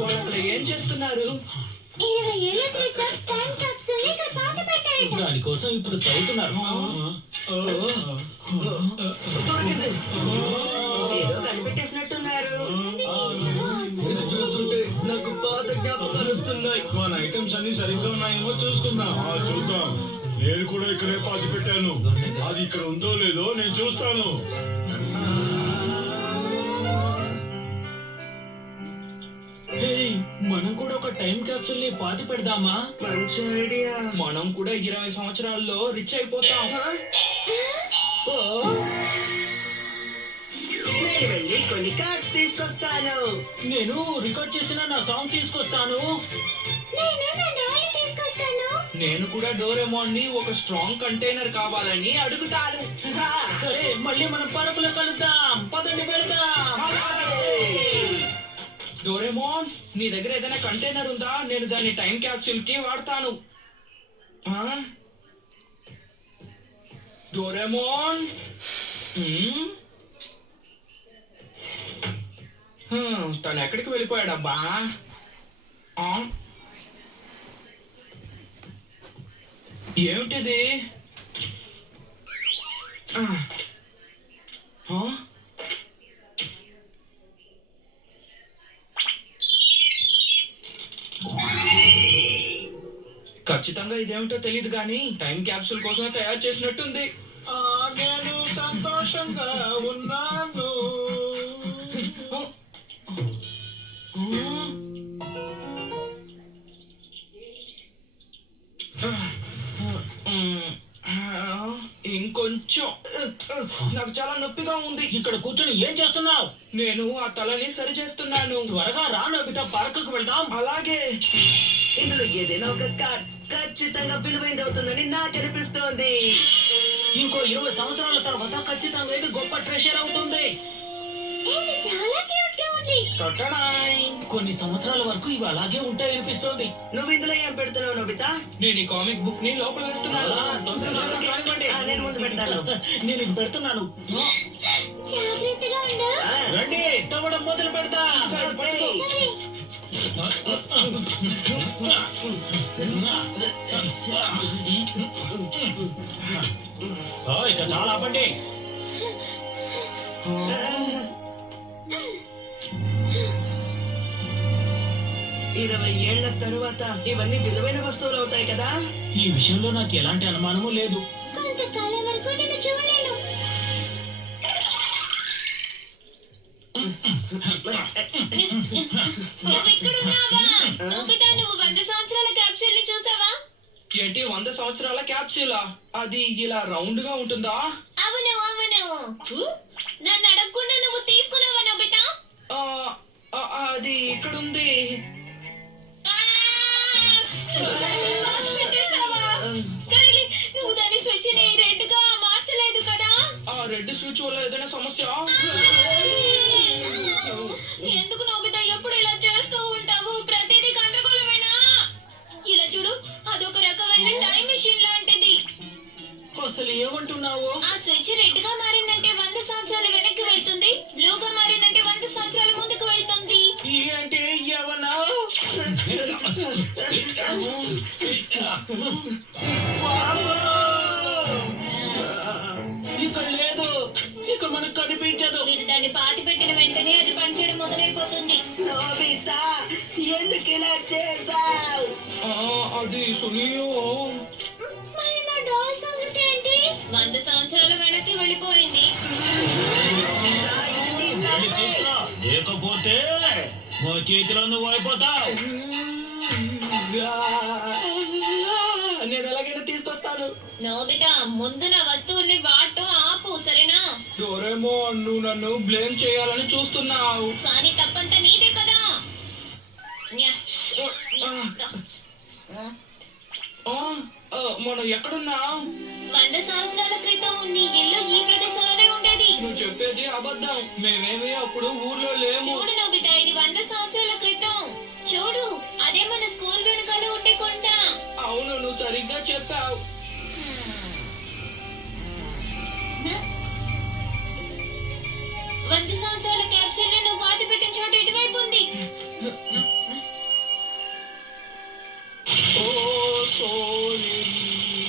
వాళ్ళు ఏం చేస్తున్నారు? 20 ఏళ్ల క్రితం టైం క్యాప్సూల్ ఇక్కడ పాత పెట్టారట. దానికోసం ఇప్పుడు చదువుతున్నారు. దొరికింది. ఏదో కనిపెట్టేసినట్టున్నారు. ఇది చూస్తుంటే నాకు పాత జ్ఞాపకాలు వస్తున్నాయి. మన ఐటమ్స్ అన్ని సరిగ్గా ఉన్నాయేమో చూసుకుందాం. చూద్దాం. నేను కూడా ఇక్కడే పాతి పెట్టాను. అది ఇక్కడ ఉందో లేదో నేను చూస్తాను. మనం కూడా ఒక టైం క్యాప్సూల్ ని పాతి పెడదామా? మంచి ఐడియా. మనం కూడా 20 సంవత్సరాల్లో రిచ్ అయిపోతాం. నేను వెళ్ళి కొన్ని కార్డ్స్ తీసుకొస్తాను. నేను రికార్డ్ చేసిన నా సాంగ్ తీసుకొస్తాను. నేను నా డాల్ తీసుకొస్తాను. నేను కూడా డోరేమోన్ ని ఒక స్ట్రాంగ్ కంటైనర్ కావాలని అడుగుతాను. సరే, మళ్ళీ మనం పార్కులో కలుద్దాం. పదండి వెళదాం. డోరేమోన్, నీ దగ్గర ఏదైనా కంటైనర్ ఉందా? నేను దాన్ని టైం క్యాప్సూల్ కి వాడతాను. డోరేమోన్, తను ఎక్కడికి వెళ్ళిపోయాడబ్బా? ఏమిటిది? ఖచ్చితంగా ఇదేమిటో తెలియదు కానీ టైం క్యాప్సూల్ కోసమే తయారు చేసినట్టుంది. నేను సంతోషంగా ఉన్నాను. ఇంకొంచెం. నాకు చాలా నొప్పిగా ఉంది. ఇక్కడ కూర్చొని ఏం చేస్తున్నావు? నేను ఆ తలని సరి చేస్తున్నాను. త్వరగా రా నోబితా, పార్కుకు వెళ్దాం. అలాగే. ఇందులో ఏదైనా ఒక కార్డ్ ఖచ్చితంగా విలువైంది అవుతుందని నాకు అనిపిస్తోంది. ఇంకో 20 సంవత్సరాల తర్వాత ఖచ్చితంగా ఇది గొప్ప ట్రెషర్ అవుతుంది. ఇది చాలా క్యూట్ గా ఉంది. టొటడాయ్. కొన్ని సంవత్సరాల వరకు ఇవి అలాగే ఉంటాయి అనిపిస్తోంది. నువ్వు ఇందులో ఏం పెడుతున్నావు నోబితా? నేను ఈ కామిక్ బుక్ ని లోపల వేస్తున్నాను. నేను ముందు పెడతాను. నేను ఇది పెడుతున్నాను. జాగ్రత్తగా ఉండు. రండి, తవ్వడం మొదలు పెడతా. ఇక చాలా ఆపండి. 20 ఏళ్ల తరువాత ఇవన్నీ విలువైన వస్తువులు అవుతాయి కదా? ఈ విషయంలో నాకు ఎలాంటి అనుమానము లేదు. కొంతకాలం వరకు నేను చూడలేను. నువ్వు ఇక్కడున్నావా? నోబితా, నువ్వు 100 సంవత్సరాల క్యాప్సూల్ ని చూసావా? ఏంటి 100 సంవత్సరాల క్యాప్సూలా? అది ఇలా రౌండ్ గా ఉంటుందా? అవును అవును. నన్ను అడగకుండా నువ్వు తీసుకున్నావా నోబితా? అది ఇక్కడుంది. సరేలే, నువ్వు దాని స్విచ్ ని రెడ్ గా మార్చలేదు కదా? ఆ రెడ్ స్విచ్ వల్ల ఏదైనా సమస్య? ఎందుకు నోబితా ఎప్పుడు ఇలా చేస్తూ ఉంటావు? ప్రతిదీ గందరగోళమేనా? ఇలా చూడు, అదొక రకమైన టైం మెషిన్ లాంటిది. అసలు ఏమంటున్నావు? ఆ స్విచ్ రెడ్ గా మారిందంటే 100 సంవత్సరాలు వెనక్కి వెళ్తుంది, బ్లూగా మారిందంటే 100 సంవత్సరాలు ముందుకు వెళ్తుంది. ఏంటి ఏమన్నా? ఇక్కడ లేదు, ఇక మనకు కనిపించదు. మీరు దాన్ని పాతి పెట్టిన వెంటనే అది పనిచేయడం మొదలైపోతుంది. నోబితా, ఎందుకు ఇలా చేసావు? అది సునియో. మరి నా డాల్ సంగతి ఏంటి? 100 సంవత్సరాల వెనక్కి వెళ్ళిపోయింది. లేకపోతే మా చేతిలో నువ్వు అయిపోతావు. నేను ఎలాగైనా తీసుకొస్తాను. నోబితా, ముందు నా వస్తువుల్ని వాడటం ఆపు, సరేనా? డోరేమోన్, నువ్వు నన్ను బ్లేమ్ చేయాలని చూస్తున్నావు. కానీ తప్పంతా నీదే కదా. మనం ఎక్కడున్నాం? 100 సంవత్సరాల క్రితం నీ ఇల్లు ఈ ప్రదేశంలోనే ఉండేది. నువ్వు చెప్పేది అబద్ధం. మేమేమి అప్పుడు ఊర్లో లేము. చూడు నోబితా, ఇది 100 సంవత్సరాల క్రితం. చూడు, అదే మన స్కూల్ వెనకాల ఉండే కొండ. అవును, నువ్వు సరిగ్గా చెప్పావు. సో